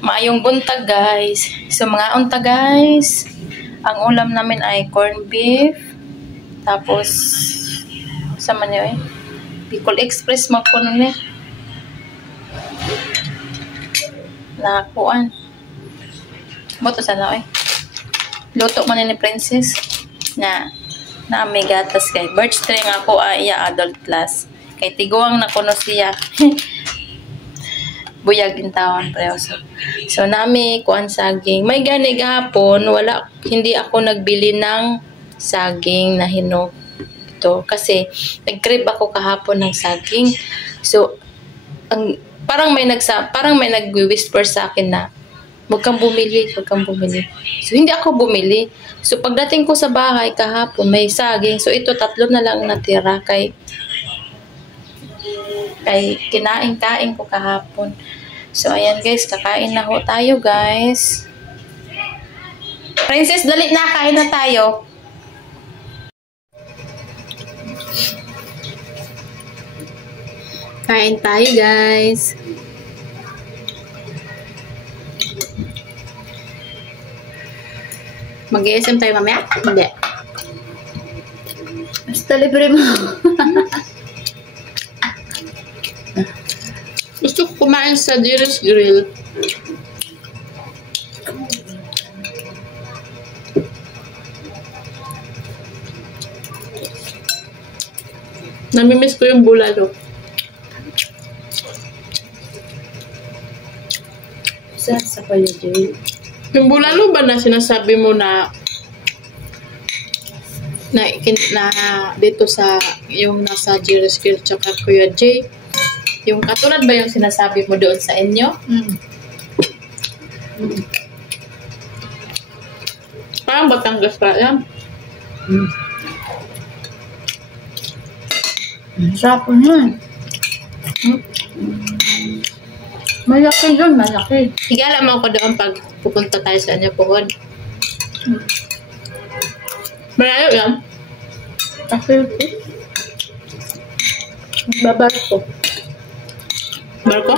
Maayong buntag guys. So mga unta guys, ang ulam namin ay corned beef. Tapos sa man yun Bicol Express magkuno ni. Nakuan. Boto sana luto man ni Princess na may gatas kay birch string ako iya adult class. Kay tiguang na kuno siya. Buyag din tawon preo. So nami kuan saging. May gani gahapon hindi ako nagbili ng saging na hinog ito kasi nag-crave ako kahapon ng saging. So parang may nag-whisper sa akin na wag kang bumili. So hindi ako bumili. So pagdating ko sa bahay kahapon may saging. So ito 3 na lang natira kay kinain ko kahapon. So, ayan guys, kakain na ho tayo guys. Princess, dali na, kain na tayo. Kain tayo guys. Mag-ESM tayo mamaya? Hindi. Basta libre mo. Gusto ko kumain sa Jerry's Grill. Namimiss ko yung bulalo. Sa pala, Jerry. Yung bulalo ba na sinasabi mo na dito sa yung nasa Jerry's Grill tsaka Kuya Jay? Yung katulad ba yung sinasabi mo doon sa inyo? Parang Batangas pa yan. Sarap nun. Malaki doon, malaki. Higala mo ako doon pag pupunta tayo sa inyo po. Malayo yan. Kasi babar ko. Barko?